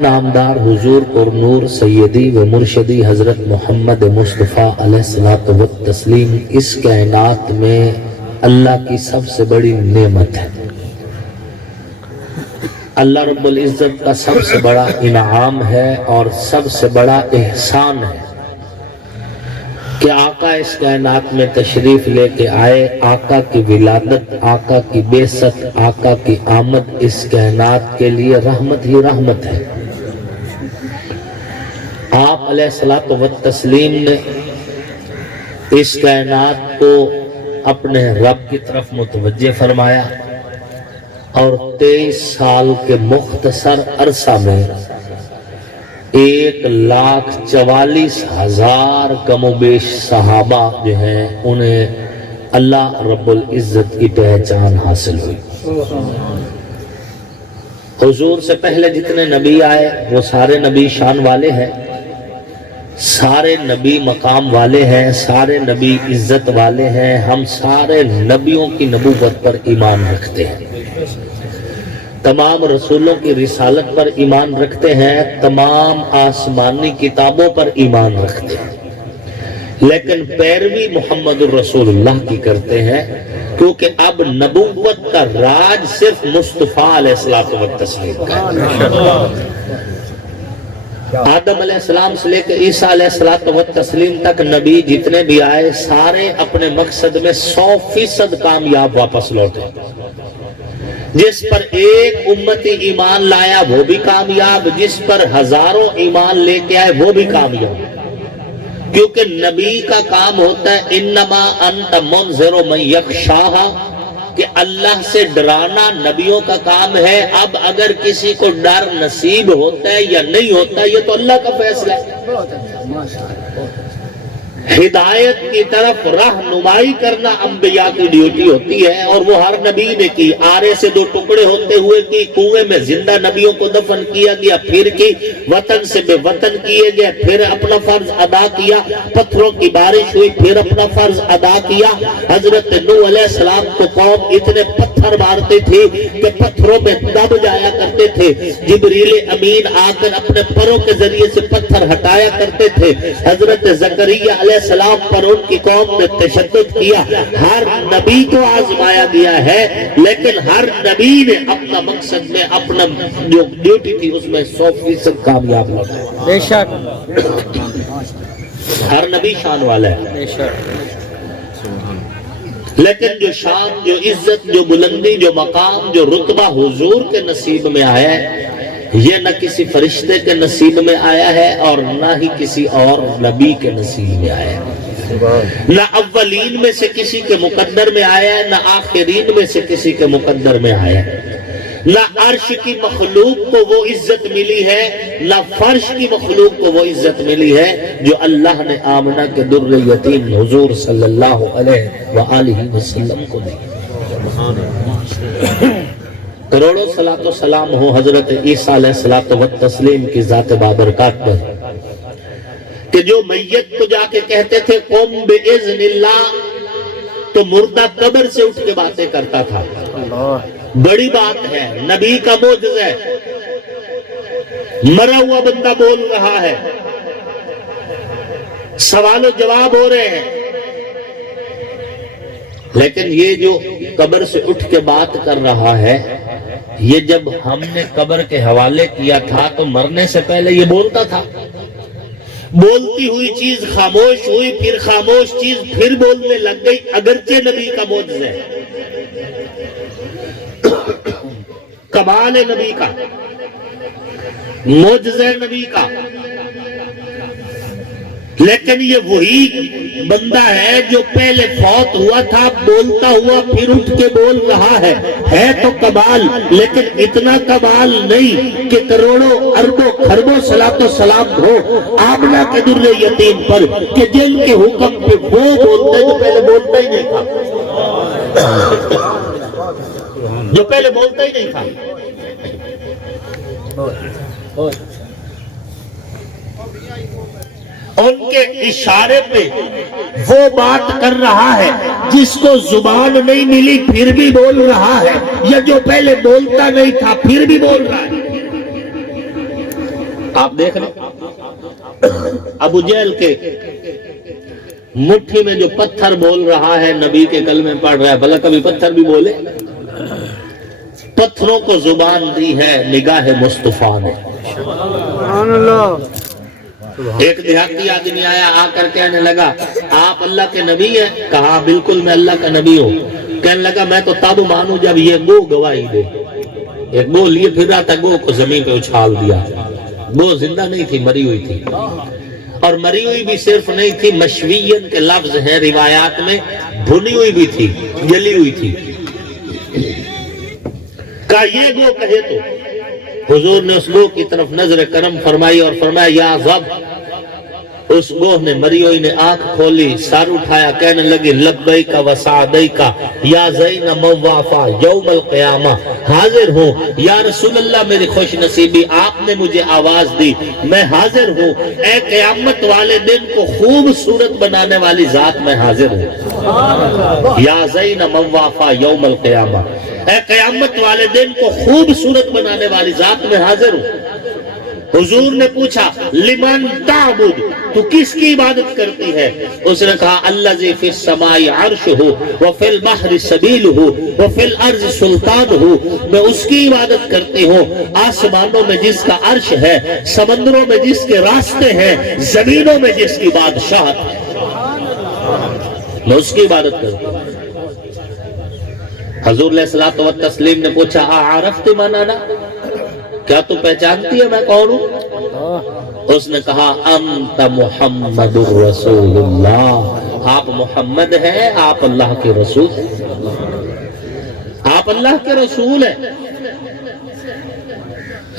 نامدار حضور پر نور سیدی و مرشدی حضرت محمد مصطفیٰ علیہ الصلوۃ والتسلیم اس کائنات میں اللہ کی سب سے بڑی نعمت ہے۔ اللہ رب العزت کا سب سے بڑا انعام ہے اور سب سے بڑا احسان ہے کہ آقا اس کائنات میں تشریف لے کے آئے۔ آقا کی ولادت، آقا کی بعثت، آقا کی آمد اس کائنات کے لیے رحمت ہی رحمت ہے۔ آپ علیہ الصلوۃ والتسلیم نے اس کائنات کو اپنے رب کی طرف متوجہ فرمایا اور 23 سال کے مختصر عرصہ میں 1,44,000 کم و بیش صحابہ جو ہیں انہیں اللہ رب العزت کی پہچان حاصل ہوئی۔ حضور سے پہلے جتنے نبی آئے وہ سارے نبی شان والے ہیں، سارے نبی مقام والے ہیں، سارے نبی عزت والے ہیں۔ ہم سارے نبیوں کی نبوت پر ایمان رکھتے ہیں، تمام رسولوں کی رسالت پر ایمان رکھتے ہیں، تمام آسمانی کتابوں پر ایمان رکھتے ہیں، لیکن پیروی محمد الرسول اللہ کی کرتے ہیں، کیونکہ اب نبوت کا راج صرف مصطفیٰ علیہ السلام کا ہے۔ آدم علیہ السلام سے لے کے عیسیٰ علیہ السلام تک نبی جتنے بھی آئے سارے اپنے مقصد میں 100% کامیاب واپس لوٹے۔ جس پر ایک امتی ایمان لایا وہ بھی کامیاب، جس پر ہزاروں ایمان لے کے آئے وہ بھی کامیاب، کیونکہ نبی کا کام ہوتا ہے انما انت منذر من یخشاہ، کہ اللہ سے ڈرانا نبیوں کا کام ہے۔ اب اگر کسی کو ڈر نصیب ہوتا ہے یا نہیں ہوتا یہ تو اللہ کا فیصلہ ہے۔ ہدایت کی طرف رہنمائی کرنا انبیاء کی ڈیوٹی ہوتی ہے، اور وہ ہر نبی نے کی۔ آرے سے 2 ٹکڑے ہوتے ہوئے کی، کنویں میں زندہ نبیوں کو دفن کیا گیا، پھر کی وطن سے بے وطن کیے گئے، پھر اپنا فرض ادا کیا، پتھروں کی بارش ہوئی، پھر اپنا فرض ادا کیا۔ حضرت نوح علیہ السلام کو قوم اتنے پتھر مارتے تھے کہ پتھروں میں دب جایا کرتے تھے، جبریل امین آ کر اپنے پروں کے ذریعے سے پتھر ہٹایا کرتے تھے۔ حضرت زکریا علیہ السلام پر ان کی قوم نے تشدد کیا۔ ہر نبی کو آزمایا گیا ہے، لیکن ہر نبی نے اپنا مقصد میں اپنا جو ڈیوٹی تھی اس میں 100% کامیاب ہوتا ہے۔ بے شک ہر نبی شان والا ہے، بے شک، لیکن جو شان، جو عزت، جو بلندی، جو مقام، جو رتبہ حضور کے نصیب میں آیا ہے یہ نہ کسی فرشتے کے نصیب میں آیا ہے اور نہ ہی کسی اور نبی کے نصیب میں آیا ہے۔ نہ اولین میں سے کسی کے مقدر میں آیا ہے، نہ آخرین میں سے کسی کے مقدر میں آیا ہے۔ نہ عرش کی مخلوق کو وہ عزت ملی ہے، نہ فرش کی مخلوق کو وہ عزت ملی ہے جو اللہ نے آمنہ کے در یتیم حضور صلی اللہ علیہ وآلہ وسلم کو دی۔ کروڑوں صلاۃ و سلام ہو حضرت عیسیٰ علیہ السلام کی ذات بابرکات پر، کہ جو میت کو جا کے کہتے تھے قم بإذن اللہ، تو مردہ قبر سے اٹھ کے باتیں کرتا تھا۔ بڑی بات ہے، نبی کا معجزہ ہے، مرا ہوا بندہ بول رہا ہے، سوال و جواب ہو رہے ہیں، لیکن یہ جو قبر سے اٹھ کے بات کر رہا ہے یہ جب ہم نے قبر کے حوالے کیا تھا تو مرنے سے پہلے یہ بولتا تھا۔ بولتی ہوئی چیز خاموش ہوئی، پھر خاموش چیز پھر بولنے لگ گئی، اگرچہ نبی کا معجزہ ہے، کمال نبی کا، معجزہ نبی کا، لیکن یہ وہی بندہ ہے جو پہلے فوت ہوا تھا، بولتا ہوا پھر اٹھ کے بول رہا ہے تو کمال، لیکن اتنا کمال نہیں کہ کروڑوں اربوں خربوں صلاۃ و سلام ہو آمنہ کے در یتیم پر، کہ جن کے حکم پہ وہ بولتے جو پہلے بولتا ہی نہیں تھا، جو پہلے بولتا ہی نہیں تھا۔ ان کے اشارے پہ وہ بات کر رہا ہے جس کو زبان نہیں ملی پھر بھی بول رہا ہے، یا جو پہلے بولتا نہیں تھا پھر بھی بول رہا ہے۔ آپ دیکھ لیں ابو جہل کے مٹھی میں جو پتھر بول رہا ہے نبی کے کلمے پڑھ رہا ہے، بھلا کبھی پتھر بھی بولے؟ پتھروں کو زبان دی ہے نگاہ مصطفیٰ نے۔ سبحان اللہ۔ ایک دیہاتی آدمی آیا، آ کر کہنے لگا آپ اللہ کے نبی ہیں؟ کہا بالکل میں اللہ کا نبی ہوں۔ کہنے لگا میں تو تب مانوں جب یہ گو گواہی دے۔ ایک گو لیے پھر رہا تھا، گو کو زمین پہ اچھال دیا۔ گو زندہ نہیں تھی، مری ہوئی تھی، اور مری ہوئی بھی صرف نہیں تھی، مشویت کے لفظ ہیں روایات میں، بھنی ہوئی بھی تھی، جلی ہوئی تھی۔ کہا یہ گو کہے تو حضور نے اس گو کی طرف نظر کرم فرمائی اور فرمایا یا ضب۔ اس گوہ نے مری ہوئی نے آنکھ کھولی، سر اٹھایا، کہنے لگی لبیک و سعدیک یا زین موافا یوم القیامہ، حاضر ہوں یا رسول اللہ میری خوش نصیبی، آپ نے مجھے آواز دی، میں حاضر ہوں، اے قیامت والے دن کو خوبصورت بنانے والی ذات میں حاضر ہوں، یا زین موافا یوم القیامہ، اے قیامت والے دن کو خوبصورت بنانے والی ذات میں حاضر ہوں۔ حضور نے پوچھا لمن تعبد، تو کس کی عبادت کرتی ہے؟ اس نے کہا الذی فی السماء عرشہ وفی البحر سبیلہ وفی الارض سلطانہ، میں اس کی عبادت کرتی ہوں آسمانوں میں جس کا عرش ہے، سمندروں میں جس کے راستے ہیں، زمینوں میں جس کی بادشاہت ہے، میں اس کی عبادت کرتی ہوں۔ حضور علیہ الصلوۃ والتسلیم نے پوچھا عرفت من انا، کیا تو پہچانتی ہے میں کون ہوں؟ اس نے کہا انت محمد رسول اللہ، آپ محمد ہیں، آپ اللہ کے رسول ہیں، آپ اللہ کے رسول ہیں۔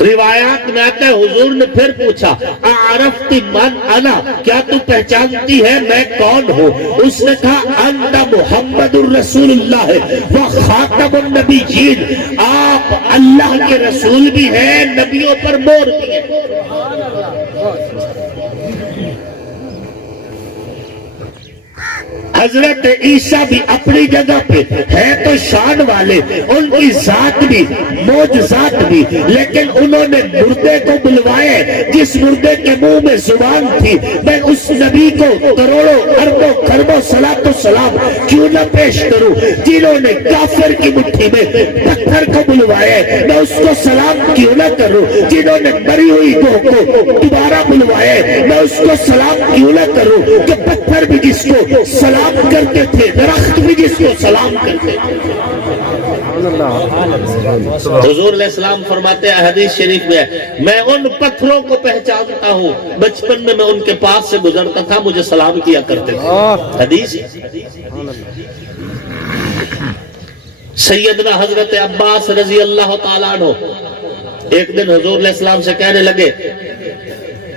روایات میں آتا ہے حضور نے پھر پوچھا اعرفت من انا، کیا تو پہچانتی ہے میں کون ہوں؟ اس نے کہا انت محمد الرسول اللہ و خاتم النبیین، آپ اللہ کے رسول بھی ہیں، نبیوں پر مہر بھی ہیں۔ حضرت عیسیٰ بھی اپنی جگہ پہ ہے تو شان والے، ان کی ذات بھی معجزات بھی، لیکن انہوں نے مردے کو بلوائے، جس مردے کے منہ میں زبان تھی۔ میں اس نبی کو کروڑوں اربوں خربوں صلاۃ و سلام کیوں نہ پیش کروں؟ جنہوں نے کافر کی مٹھی میں پتھر کو بلوائے، میں اس کو سلام کیوں نہ کروں؟ جنہوں نے مری ہوئی گو کو دوبارہ بلوائے، میں اس کو سلام کیوں نہ کروں؟ کہ پتھر بھی جس کو سلام کرتے تھے، درخت بھی جس کو سلام کرتے تھے۔ حضور علیہ السلام فرماتے ہیں حدیث شریف میں، میں ان پتھروں کو پہچانتا ہوں، بچپن میں ان کے پاس سے گزرتا تھا، مجھے سلام کیا کرتے تھے۔ حدیث سیدنا حضرت عباس رضی اللہ تعالیٰ عنہ ایک دن حضور علیہ السلام سے کہنے لگے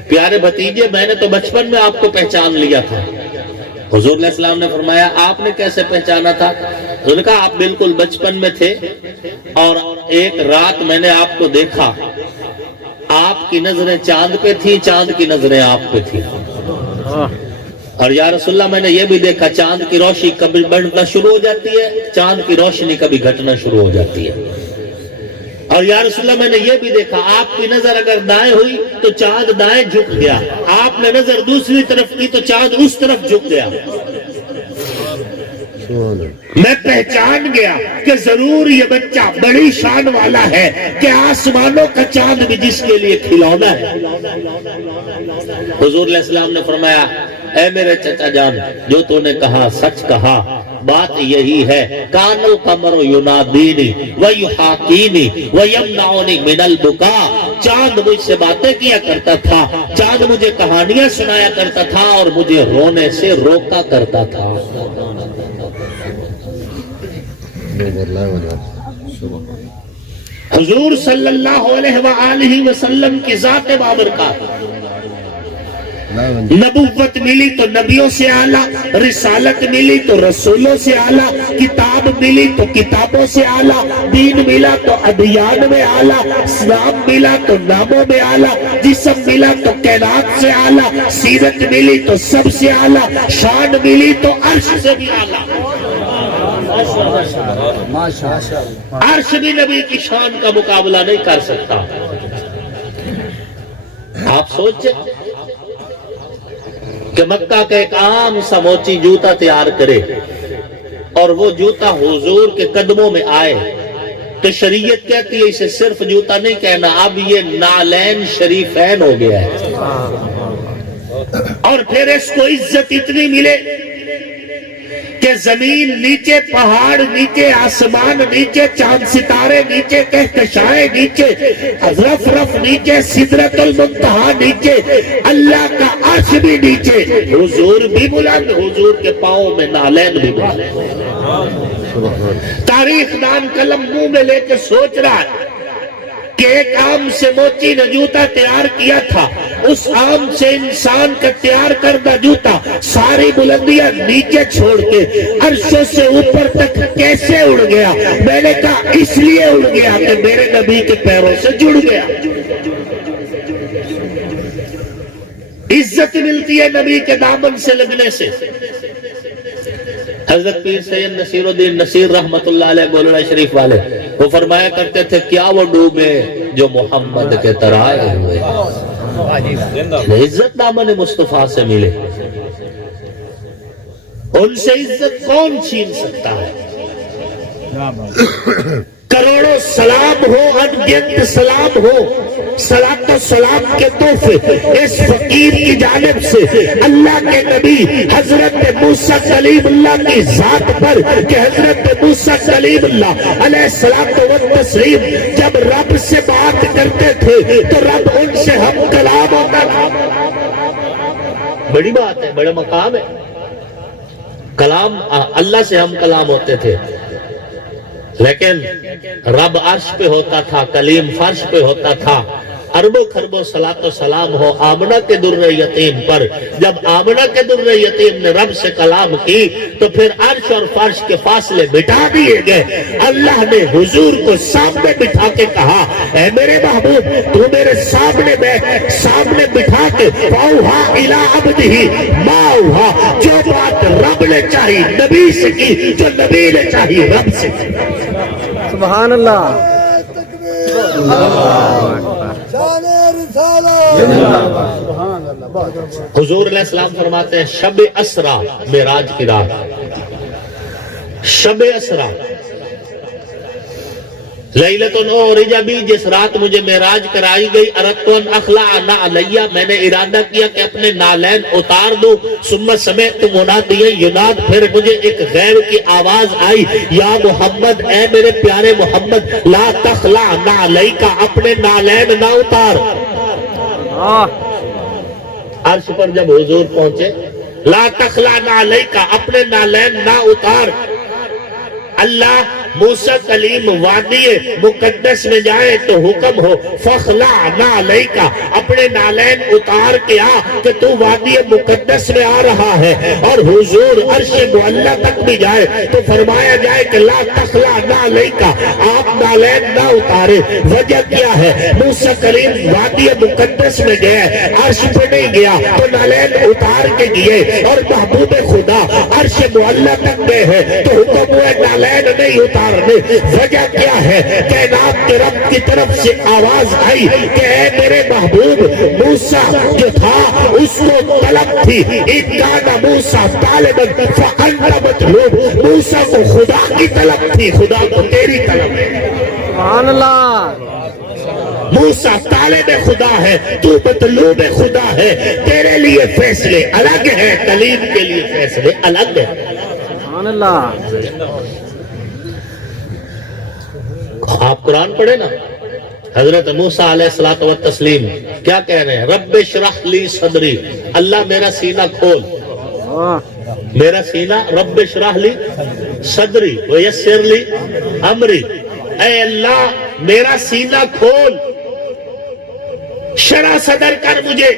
پیارے بھتیجے میں نے تو بچپن میں آپ کو پہچان لیا تھا۔ حضور علیہ السلام نے فرمایا آپ نے کیسے پہچانا تھا؟ انہوں نے کہا آپ بالکل بچپن میں تھے اور ایک رات میں نے آپ کو دیکھا، آپ کی نظریں چاند پہ تھی، چاند کی نظریں آپ پہ تھی، اور یا رسول اللہ میں نے یہ بھی دیکھا چاند کی روشنی کبھی بڑھنا شروع ہو جاتی ہے، چاند کی روشنی کبھی گھٹنا شروع ہو جاتی ہے، اور یا رسول اللہ میں نے یہ بھی دیکھا آپ کی نظر اگر دائیں ہوئی تو چاند دائیں جھک گیا، آپ نے نظر دوسری طرف کی تو چاند اس طرف جھک گیا۔ میں پہچان گیا کہ ضرور یہ بچہ بڑی شان والا ہے کہ آسمانوں کا چاند بھی جس کے لیے کھلونا ہے۔ حضور علیہ السلام نے فرمایا اے میرے چچا جان جو تو نے کہا سچ کہا، بات یہی ہے کان القمر ینادینی ویحاکینی ویمنعنی من البکا، چاند مجھ سے باتیں کیا کرتا تھا، چاند مجھے کہانیاں سنایا کرتا تھا اور مجھے رونے سے روکا کرتا تھا۔ حضور صلی اللہ علیہ وآلہ وسلم کی ذات بابرکات، نبوت ملی تو نبیوں سے اعلیٰ، رسالت ملی تو رسولوں سے اعلیٰ، کتاب ملی تو کتابوں سے اعلیٰ، دین ملا تو ادیان میں اعلیٰ، اسلام ملا تو ناموں میں اعلیٰ، جسم ملا تو کائنات سے اعلیٰ، سیرت ملی تو سب سے اعلیٰ، شان ملی تو عرش سے بھی اعلیٰ۔ عرش بھی نبی کی شان کا مقابلہ نہیں کر سکتا۔ آپ سوچیں کہ مکہ کا ایک عام سا موچی جوتا تیار کرے اور وہ جوتا حضور کے قدموں میں آئے تو شریعت کہتی ہے اسے صرف جوتا نہیں کہنا، اب یہ نعلین شریفین ہو گیا ہے۔ اور پھر اس کو عزت اتنی ملے کہ زمین نیچے، پہاڑ نیچے، آسمان نیچے، چاند ستارے نیچے، کہکشائیں نیچے، رف رف نیچے، سدرت المنتہا نیچے، اللہ کا عرش بھی نیچے، حضور بھی بلند، حضور کے پاؤں میں نعلین بھی بلند۔ تاریخ دان قلم منہ میں لے کے سوچ رہا ہے کہ ایک آم سے موچی نے جوتا تیار کیا تھا، اس آم سے انسان کا تیار کردہ جوتا ساری بلندیاں نیچے چھوڑ کے عرشوں سے اوپر تک کیسے اڑ گیا؟ میں نے کہا اس لیے اڑ گیا کہ میرے نبی کے پیروں سے جڑ گیا۔ عزت ملتی ہے نبی کے دامن سے لگنے سے۔ حضرت پیر سید نصیر الدین نصیر رحمت اللہ علیہ بولڑا شریف والے وہ فرمایا کرتے تھے، کیا وہ ڈوبے جو محمد کے ترائے ہوئے، عزت دامن مصطفیٰ سے ملے، ان سے عزت کون چھین سکتا ہے؟ کروڑوں سلام ہو، انگنت سلام ہو، صلاۃ و سلام کے تحفے اس فقیر کی جانب سے اللہ کے نبی حضرت موسیٰ کلیم اللہ کی ذات پر، کہ حضرت موسیٰ کلیم اللہ علیہ الصلوۃ والتسلیم جب رب سے بات کرتے تھے تو رب ان سے ہم کلام ہوتا تھا۔ بڑی بات ہے، بڑا مقام ہے، کلام اللہ سے ہم کلام ہوتے تھے، لیکن رب عرش پہ ہوتا تھا، کلیم فرش پہ ہوتا تھا۔ اربوں خربوں صلاۃ و سلام ہو آمنہ کے در یتیم پر، جب آمنہ کے در یتیم نے رب سے کلام کی تو پھر عرش اور فرش کے فاصلے مٹا دیے گئے۔ اللہ نے حضور کو سامنے بٹھا کے کہا، اے میرے محبوب تو میرے سامنے بٹھا کے فَأَوْحَى إِلَىٰ عَبْدِهِ مَا أَوْحَىٰ، جو بات رب نے چاہی نبی سے کی، جو نبی نے چاہی رب سے کی۔ سبحان اللہ، حضور علیہ السلام فرماتے ہیں شب اسرا معراج کی رات، شب اسرا لیلۃ عرج بی، جس رات مجھے معراج کرائی گئی، اردت ان اخلع نعلیہ، میں نے ارادہ کیا کہ اپنے نالین اتار دوں، ثم سمعت منادیا یناد، پھر مجھے ایک غیر کی آواز آئی، یا محمد، اے میرے پیارے محمد، لا تخلع نعلیک، اپنے نالین نہ اتار۔ عرش پر جب حضور پہنچے، لا تخلع نعلیک، اپنے نالین نہ اتار۔ اللہ موسیٰ کلیم وادی مقدس میں جائے تو حکم ہو فخلع نعلیک، اپنے نالین اتار کے آ کہ تو وادی مقدس میں آ رہا ہے، اور حضور عرش معلیٰ تک بھی جائے تو فرمایا جائے کہ لا تخلع نعلیک، آپ نالین نہ اتارے۔ وجہ کیا ہے؟ موسیٰ کلیم وادی مقدس میں گئے، عرش پہ نہیں گیا تو نالین اتار کے گئے، اور محبوب خدا عرش معلیٰ تک گئے ہیں تو حکم ہوئے نالین نہیں اتارنے۔ وجہ کیا ہے؟ کائنات کے رب کی طرف سے آواز آئی کہ اے میرے محبوب، موسیٰ جو تھا اس کو طلب تھی، اِن کان موسیٰ طالبا فأنت مطلوب، موسیٰ کو خدا کی طلب تھی، خدا کو تیری طلب ہے۔ سبحان اللہ، موسیٰ طالب خدا ہے، تو مطلوب خدا ہے، تیرے لیے فیصلے الگ ہیں، کلیم کے لیے فیصلے الگ ہیں۔ سبحان اللہ۔ آپ قرآن پڑھیں نا، حضرت موسیٰ علیہ الصلوۃ والتسلیم کیا کہہ رہے ہیں؟ رب اشرح لی صدری، اللہ میرا سینہ کھول، میرا سینہ، رب اشرح لی صدری ویسر لی امری، اے اللہ میرا سینہ کھول، شرح صدر کر مجھے۔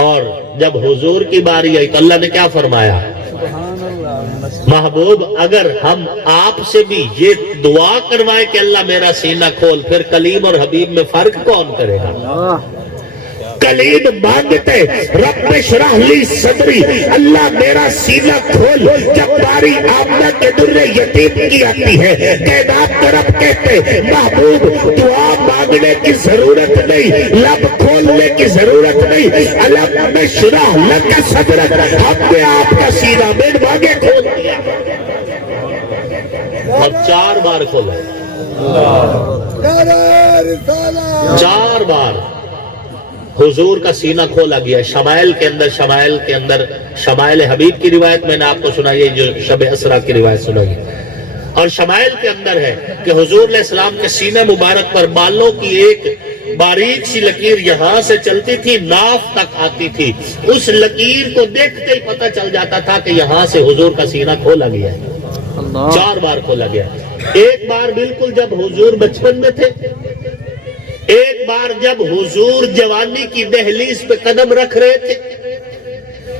اور جب حضور کی باری آئی تو اللہ نے کیا فرمایا؟ محبوب اگر ہم آپ سے بھی یہ دعا کروائے کہ اللہ میرا سینہ کھول، پھر کلیم اور حبیب میں فرق کون کرے گا؟ کلیم مانگتے رب اشرح لی صدری، اللہ میرا سینہ کھول. جب باری آمنہ کے در یتیم کی آتی ہے کائنات طرف کہتے محبوب دعا مانگنے کی ضرورت نہیں، لب کھولنے کی ضرورت نہیں، علم اشرح لک صدرک، ہم نے آپ کا سینہ مین مانگے کھول دیا اور 4 بار کھولا. 4 بار حضور کا سینہ کھولا گیا. شمائل کے اندر شمائل حبیب کی روایت میں نے آپ کو سنائی ہے، جو شب اسرا کی روایت سنائی ہے، اور شمائل کے اندر ہے کہ حضور علیہ السلام کے سینہ مبارک پر بالوں کی ایک باریک سی لکیر یہاں سے چلتی تھی، ناف تک آتی تھی. اس لکیر کو دیکھتے ہی پتہ چل جاتا تھا کہ یہاں سے حضور کا سینہ کھولا گیا ہے. 4 بار کھولا گیا. ایک بار بالکل جب حضور بچپن میں تھے، ایک بار جب حضور جوانی کی دہلیز پہ قدم رکھ رہے تھے،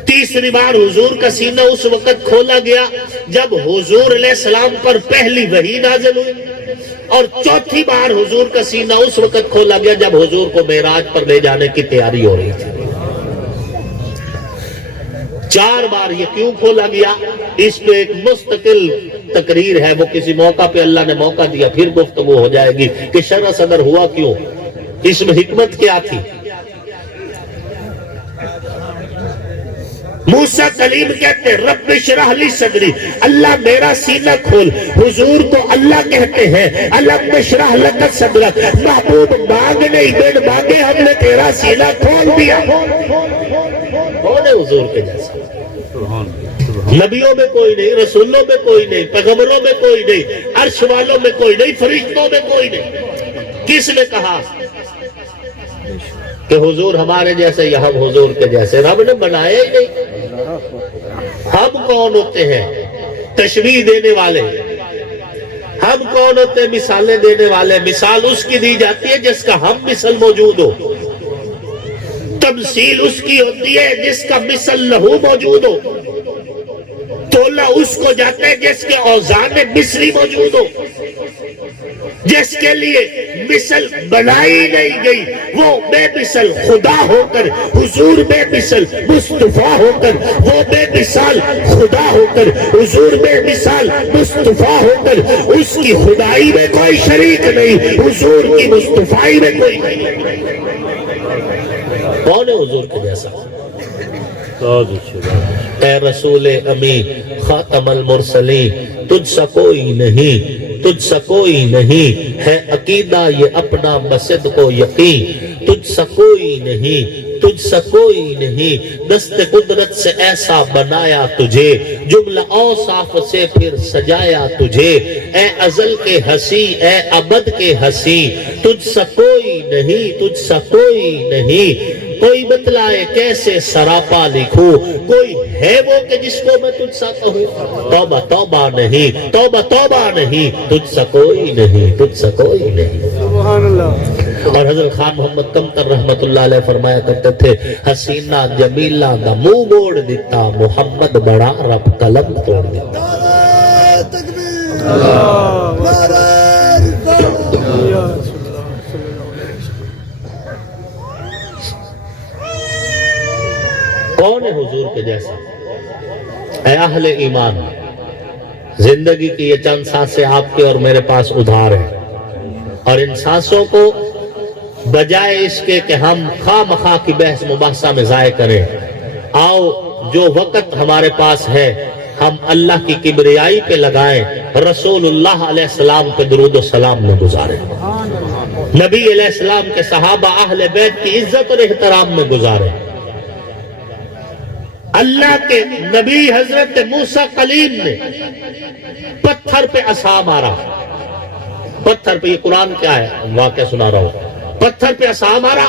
تیسری بار حضور کا سینہ اس وقت کھولا گیا جب حضور علیہ السلام پر پہلی وحی نازل ہوئی، اور چوتھی بار حضور کا سینہ اس وقت کھولا گیا جب حضور کو معراج پر لے جانے کی تیاری ہو رہی تھی. 4 بار یہ کیوں کھولا گیا، اس پہ ایک مستقل تقریر ہے، وہ کسی موقع پہ اللہ نے موقع دیا پھر گفتگو ہو جائے گی کہ شرع صدر ہوا کیوں، اس میں حکمت کیا تھی. موسیٰ کلیم کہتے رب اشرح لی صدری، اللہ میرا سینہ کھول. حضور کو اللہ کہتے ہیں علم اشرح لک صدرک، محبوب مانگ نہیں بن مانگے ہم نے تیرا سینہ کھول دیا. کون ہے حضور کے جیسا؟ نبیوں میں کوئی نہیں، رسولوں میں کوئی نہیں، پیغمبروں میں کوئی نہیں، عرش والوں میں کوئی نہیں، فرشتوں میں کوئی نہیں. کس نے کہا کہ حضور ہمارے جیسے یا ہم حضور کے جیسے؟ رب نے بنایا ہی نہیں. ہم کون ہوتے ہیں تشبیہ دینے والے؟ ہم کون ہوتے ہیں مثالیں دینے والے؟ مثال اس کی دی جاتی ہے جس کا ہم مثل موجود ہو، تمثیل اس کی ہوتی ہے جس کا مثل لہو موجود ہو، تولا اس کو جاتا ہے جس کے اوزان مثلی موجود ہو. جس کے لیے مثل بنائی نہیں گئی وہ بے مثل خدا ہو کر، حضور بے مثل مصطفیٰ ہو کر، وہ بے مثال خدا ہو کر، حضور بے مثال مصطفیٰ ہو کر. اس کی خدائی میں کوئی شریک نہیں، حضور کی مصطفیٰ میں کوئی نہیں. کون ہے حضور کے جیسا؟ اے رسول امی خاتم المرسلین، تجھ سا کوئی نہیں، تجھ سا کوئی نہیں ہے عقیدہ یہ اپنا بصد کو یقین. تجھ سا کوئی نہیں، تجھ سا کوئی نہیں، دست قدرت سے ایسا بنایا تجھے، جملہ اوصاف سے پھر سجایا تجھے. اے ازل کے ہنسی، اے ابد کے ہنسی، تجھ سا کوئی نہیں، تجھ سا کوئی نہیں. کوئی بتلائے کیسے سراپا لکھوں، کوئی ہے وہ کہ جس کو میں تجھ سا کہوں. توبہ توبہ نہیں، توبہ توبہ نہیں، تجھ سا کوئی نہیں، تجھ سا کوئی نہیں. سبحان اللہ. اور حضرت خان محمد کمتر رحمت اللہ علیہ فرمایا کرتے تھے حسینہ جمیلہ دا منہ موڑ دیتا، محمد بڑا رب قلم توڑ دیتا. کون ہے حضور کے جیسا؟ اے اہل ایمان، زندگی کی یہ چند سانسیں آپ کے اور میرے پاس ادھار ہیں، اور ان سانسوں کو بجائے اس کے کہ ہم خواہ مخواہ کی بحث مباحثہ میں ضائع کریں، آؤ جو وقت ہمارے پاس ہے ہم اللہ کی کبریائی پہ لگائیں، رسول اللہ علیہ السلام پہ درود و سلام میں گزاریں، نبی علیہ السلام کے صحابہ اہل بیت کی عزت اور احترام میں گزاریں. اللہ کے نبی حضرت موسیٰ کلیم نے پتھر پہ عصا مارا. پتھر پہ، یہ قرآن کیا ہے واقعہ سنا رہا ہوں، پتھر پہ عصا مارا،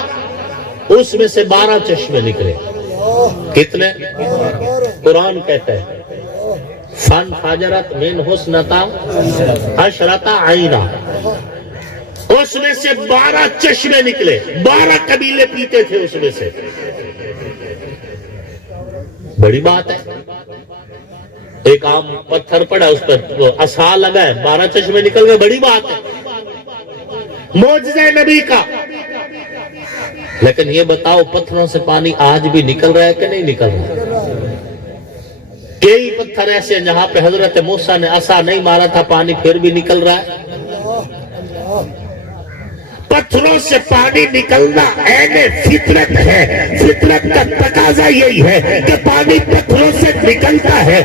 اس میں سے 12 چشمے نکلے. کتنے؟ قرآن کہتا ہے فن فجرت من حسنتا عشرتا عینا، اس میں سے 12 چشمے نکلے. 12 قبیلے پیتے تھے اس میں سے. بڑی بات ہے، ایک عام پتھر پڑا اس پر عصا لگا ہے، 12 چشمے نکل گئے، بڑی بات ہے. معجزہ نبی کا لیکن یہ بتاؤ پتھروں سے پانی آج بھی نکل رہا ہے کہ نہیں نکل رہا؟ کئی پتھر ایسے ہیں جہاں پہ حضرت موسیٰ نے عصا نہیں مارا تھا پانی پھر بھی نکل رہا ہے۔ پتھروں سے پانی نکلنا عین فطرت ہے، فطرت کا تقاضا یہی ہے کہ پانی پتھروں سے نکلتا ہے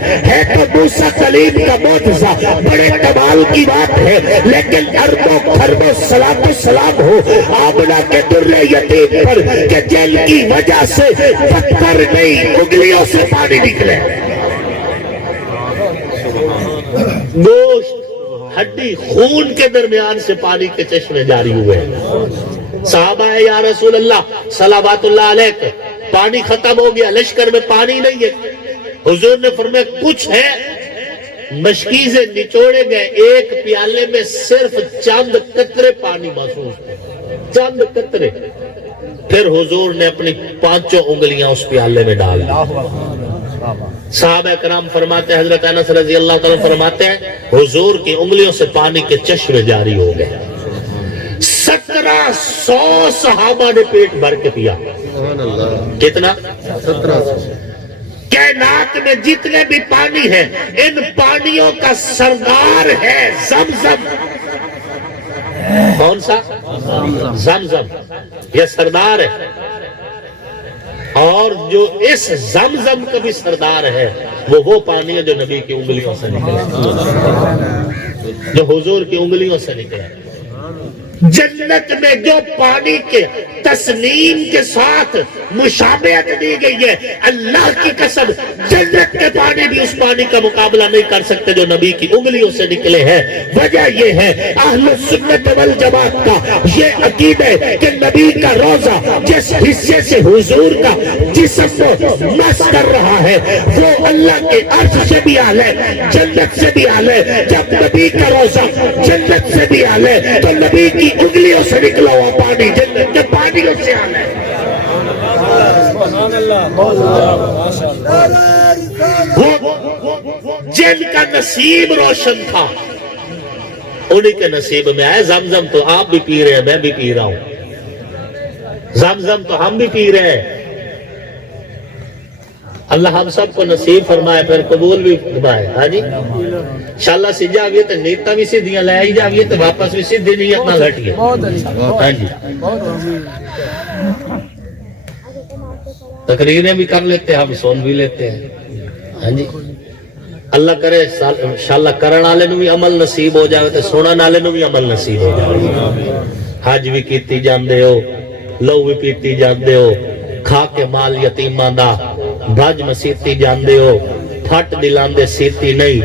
تو موسیٰ کلیم کا معجزہ بڑے کمال کی بات ہے، لیکن اربوں خربوں صلاۃ و سلام ہو آمنہ کے در یتیم پر کہ جل کی وجہ سے پتھر نہیں انگلیوں سے پانی نکلے۔ گوشت ہڈی خون کے درمیان سے پانی کے چشمے جاری ہوئے۔ صحابہ ہے یا رسول اللہ صلوات اللہ علیہ، پانی ختم ہو گیا، لشکر میں پانی نہیں ہے۔ حضور نے فرمایا کچھ ہے، مشکیزیں نچوڑے گئے، ایک پیالے میں صرف چند قطرے پانی محسوس تھے، چند قطرے۔ پھر حضور نے اپنی 5 انگلیاں اس پیالے میں ڈال دی۔ صحابہ کرام فرماتے ہیں، حضرت انس رضی اللہ تعالیٰ فرماتے ہیں حضور کی انگلیوں سے پانی کے چشمے جاری ہو گئے۔ 1700 صحابہ نے پیٹ بھر کے پیا۔ کتنا؟ 1700۔ کائنات میں جتنے بھی پانی ہیں ان پانیوں کا سردار ہے زمزم۔ کون سا؟ زمزم، یہ سردار ہے۔ اور جو اس زمزم کا بھی سردار ہے وہ پانی ہے جو نبی کی انگلیوں سے نکلا، جو حضور کی انگلیوں سے نکلا۔ جنت میں جو پانی کے تسنیم کے ساتھ مشابہت دی گئی ہے، اللہ کی قسم جنت کے پانی بھی اس پانی کا مقابلہ نہیں کر سکتے جو نبی کی انگلیوں سے نکلے ہیں۔ وجہ یہ ہے اہل سنت والجماعت کا یہ عقیدہ ہے کہ نبی کا روزہ جس حصے سے حضور کا جسم کو مس کر رہا ہے وہ اللہ کے عرش سے بھی اعلی ہے، جنت سے بھی اعلی ہے۔ جب نبی کا روزہ جنت سے بھی اعلی ہے تو نبی کی انگلیوں سے نکلا ہوا پانی جنت کے پانیوں سے آنا ہے۔ جن کا نصیب روشن تھا انہی کے نصیب میں آئے۔ زمزم تو آپ بھی پی رہے ہیں، میں بھی پی رہا ہوں، زمزم تو ہم بھی پی رہے ہیں۔ اللہ ہم سب کو نصیب فرمائے پھر قبول بھی فرمائے۔ ہاں جی انشاءاللہ سی جاویے تو نیتاں بھی سیدھیاں لے ہی جاویے تو واپس بھی سیدھی نیت نہ گھٹیے۔ ہاں جی تقریریں بھی کر لیتے ہیں، ہم سن بھی لیتے ہیں۔ ہاں جی اللہ کرے انشاءاللہ کرن والے نو بھی عمل نصیب ہو جائے تو سنن والے نو بھی عمل نصیب ہو جائے۔ حج بھی کیتی جاندے ہو، لو بھی پیتی جاندے ہو، کھا کے مال یتیماں دا بھج مسیتی جاندے ہو، پھٹ دلاندے سیتی نہیں،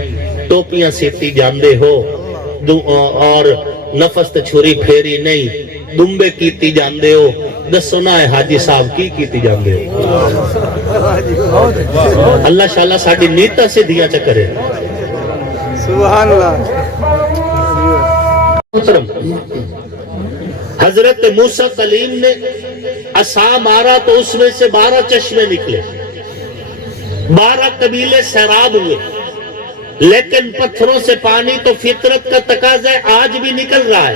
ٹوپیاں سیتی جاندے ہو، اور نفس تے چھری پھیری نہیں، دمبے کیتی جاندے ہو۔ دسو نہ ہے حاجی صاحب کی کیتی جاندے ہو؟ اللہ شاءاللہ ساڑی نیتہ سے دیا چکرے۔ سبحان اللہ۔ حضرت موسیٰ کلیم نے عصا مارا تو اس میں سے 12 چشمے نکلے، 12 قبیلے سیراب ہوئے، لیکن پتھروں سے پانی تو فطرت کا تقاضا ہے آج بھی نکل رہا ہے۔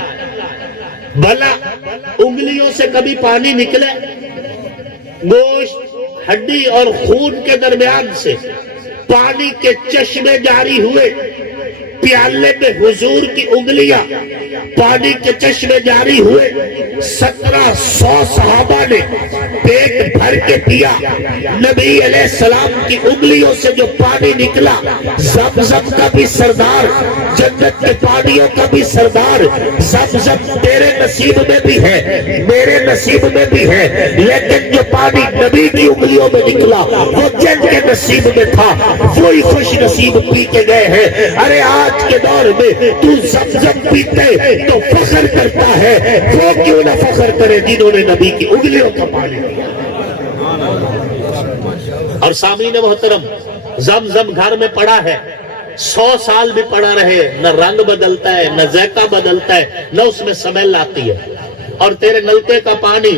بھلا انگلیوں سے کبھی پانی نکلے؟ گوشت ہڈی اور خون کے درمیان سے پانی کے چشمے جاری ہوئے، پیالے میں حضور کی انگلیاں پانی کے چشمے جاری ہوئے۔ 1700 صحابہ نے پیٹ بھر کے پیا۔ نبی علیہ السلام کی انگلیوں سے جو پانی نکلا، زمزم کا بھی سردار، جنت کے پانیوں کا بھی سردار۔ زمزم تیرے نصیب میں بھی ہے، میرے نصیب میں بھی ہے، لیکن جو پانی نبی کی انگلیوں میں نکلا وہ جن کے نصیب میں تھا وہی خوش نصیب پی کے گئے ہیں۔ ارے آج کے دور میں تو زمزم پیتے تو فخر کرتا ہے، وہ کیوں نہ فخر کرے جنہوں نے نبی کی انگلیوں کا پانی پیا۔ اور سامعین محترم، زمزم گھر میں پڑا ہے، 100 سال بھی پڑا رہے، نہ رنگ بدلتا ہے، نہ ذائقہ بدلتا ہے، نہ اس میں سمیل آتی ہے۔ اور تیرے نلکے کا پانی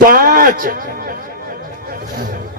5।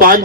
5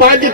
5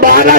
12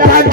5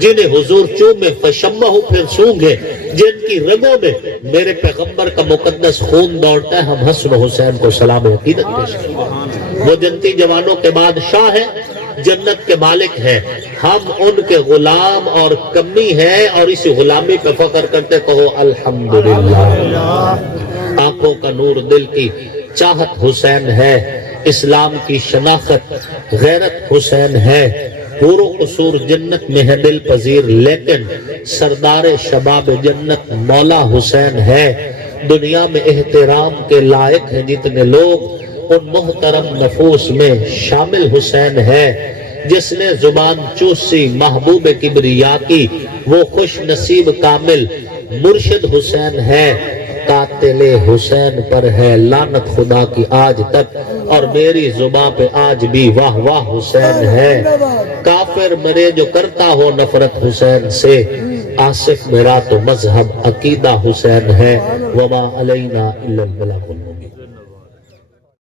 جنہیں حضور چومے فشمہ پھر سونگے، جن کی رگوں میں میرے پیغمبر کا مقدس خون دوڑتا ہے، ہم حسن و حسین کو سلام عقیدت پیش کریں۔ وہ جنتی جوانوں کے بادشاہ ہیں، جنت کے مالک ہیں، ہم ان کے غلام اور کمی ہیں، اور اسی غلامی پہ فخر کرتے کہو الحمدللہ۔ آنکھوں کا نور دل کی چاہت حسین ہے، اسلام کی شناخت غیرت حسین ہے، پور و قصور جنت میں ہے دل پذیر، لیکن سردار شباب جنت مولا حسین ہے۔ دنیا میں احترام کے لائق ہیں جتنے لوگ، ان محترم نفوس میں شامل حسین ہے۔ جس نے زبان چوسی محبوب کبریا کی، وہ خوش نصیب کامل مرشد حسین ہے۔ قاتل حسین پر ہے لعنت خدا کی آج تک، اور میری زبان پہ آج بھی واہ واہ حسین ہے۔ کافر مرے جو کرتا ہو نفرت حسین سے، آصف میرا تو مذہب عقیدہ حسین ہے۔ وما علینا الا البلاغ۔